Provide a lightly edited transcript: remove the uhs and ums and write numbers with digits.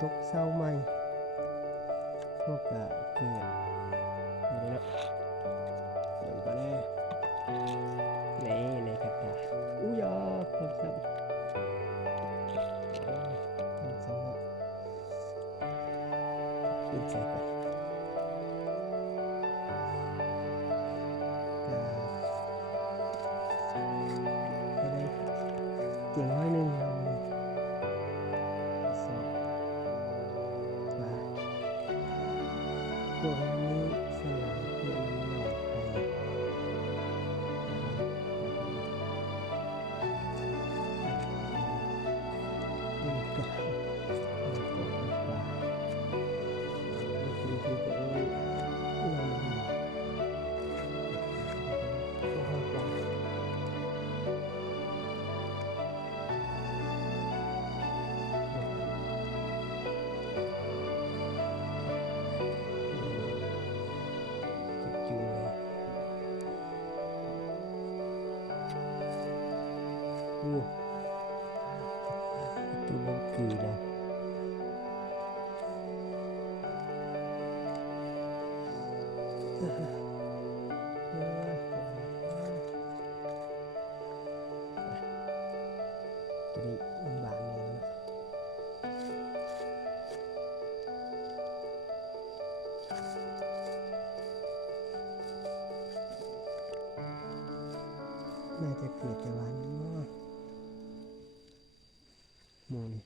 ตกเศร้าใหม่พวกก็เกิดนี่เนาะเดินไปแล้วนี่ในกระตาอุ้ยความซ้ำความซ้ำขึ้นใจก่อนก็ได้เก่งน้อยหนึ่งสอบว่าพวกนี้สลายเพื่อนหลอกไปนี่ก็ป่าคือตัวเองเราเข้าไปจุดเลยโอ้ตัวมันคือแล้วตัวนี้บานเลยนะน่าจะเกิดแต่วันนี้หมูนี่